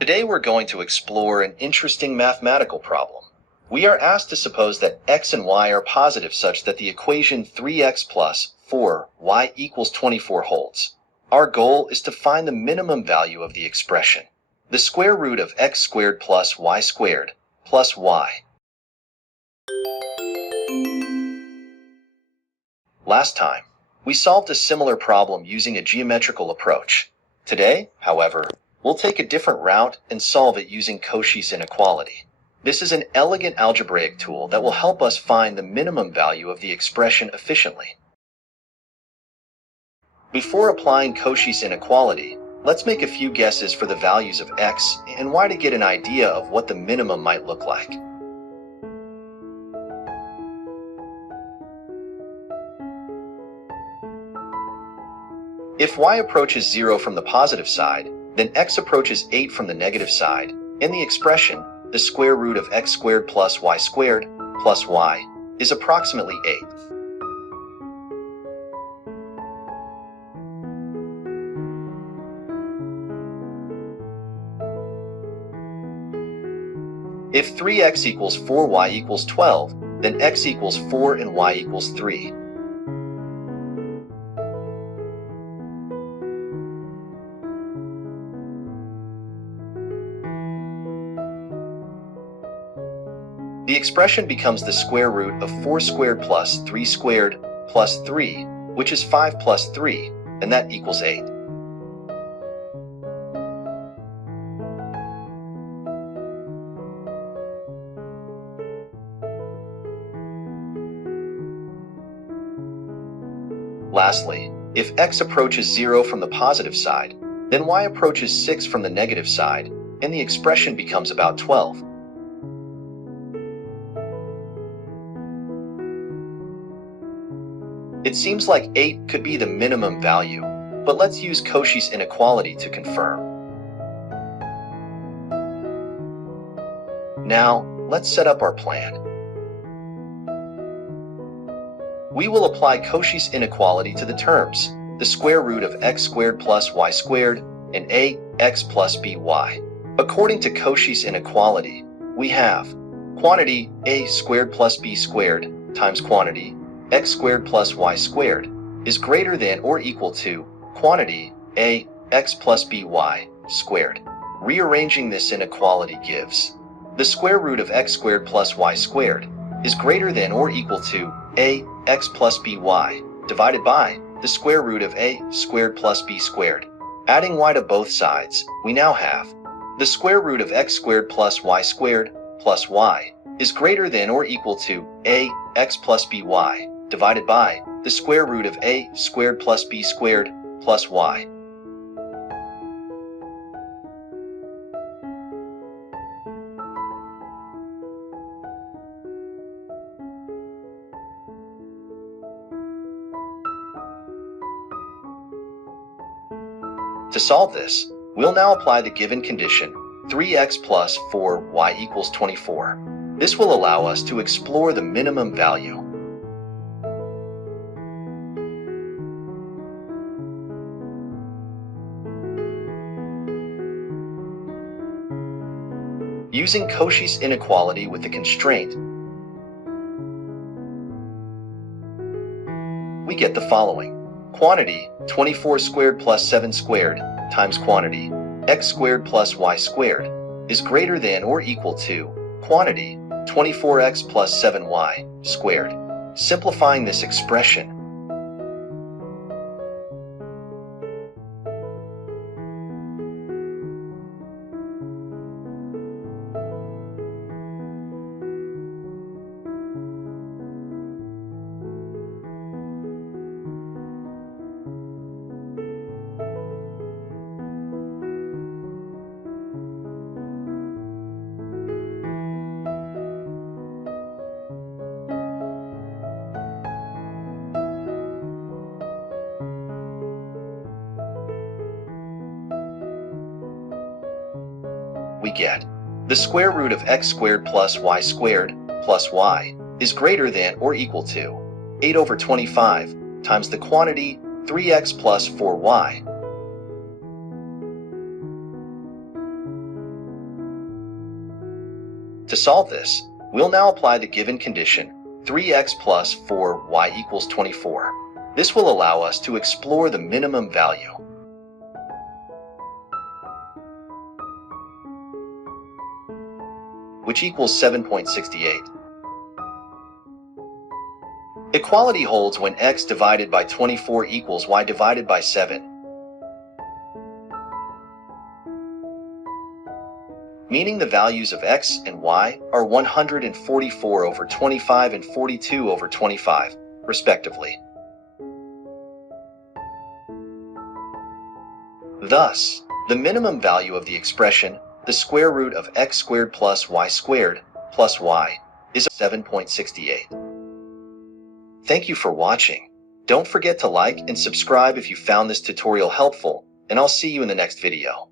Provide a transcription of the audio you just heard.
Today we're going to explore an interesting mathematical problem. We are asked to suppose that x and y are positive such that the equation 3x plus 4y equals 24 holds. Our goal is to find the minimum value of the expression, the square root of x squared plus y squared plus y. Last time, we solved a similar problem using a geometrical approach. Today, however, we'll take a different route and solve it using Cauchy's inequality. This is an elegant algebraic tool that will help us find the minimum value of the expression efficiently. Before applying Cauchy's inequality, let's make a few guesses for the values of x and y to get an idea of what the minimum might look like. If y approaches 0 from the positive side, then x approaches 8 from the negative side, and the expression, the square root of x squared plus y squared plus y, is approximately 8. If 3x equals 4y equals 12, then x equals 4 and y equals 3. The expression becomes the square root of 4 squared plus 3 squared plus 3, which is 5 plus 3, and that equals 8. Lastly, if x approaches 0 from the positive side, then y approaches 6 from the negative side, and the expression becomes about 12. It seems like 8 could be the minimum value, but let's use Cauchy's inequality to confirm. Now, let's set up our plan. We will apply Cauchy's inequality to the terms, the square root of x squared plus y squared and ax plus by. According to Cauchy's inequality, we have quantity a squared plus b squared times quantity x squared plus y squared is greater than or equal to quantity a x plus by squared. Rearranging this inequality gives the square root of x squared plus y squared is greater than or equal to a x plus by divided by the square root of a squared plus b squared. Adding y to both sides, we now have the square root of x squared plus y squared plus y is greater than or equal to a x plus by divided by the square root of a squared plus b squared plus y. To solve this, we'll now apply the given condition, 3x plus 4y equals 24. This will allow us to explore the minimum value. Using Cauchy's inequality with the constraint, we get the following. Quantity, 24 squared plus 7 squared, times quantity, x squared plus y squared, is greater than or equal to quantity, 24x plus 7y squared. Simplifying this expression, we get the square root of x squared plus y squared plus y is greater than or equal to 8 over 25 times the quantity 3x plus 4y To solve this, we'll now apply the given condition, 3x plus 4y equals 24. This will allow us to explore the minimum value, which equals 7.68. Equality holds when x divided by 24 equals y divided by 7, meaning the values of x and y are 144 over 25 and 42 over 25, respectively. Thus, the minimum value of the expression, the square root of x squared plus y is 7.68. Thank you for watching. Don't forget to like and subscribe if you found this tutorial helpful, and I'll see you in the next video.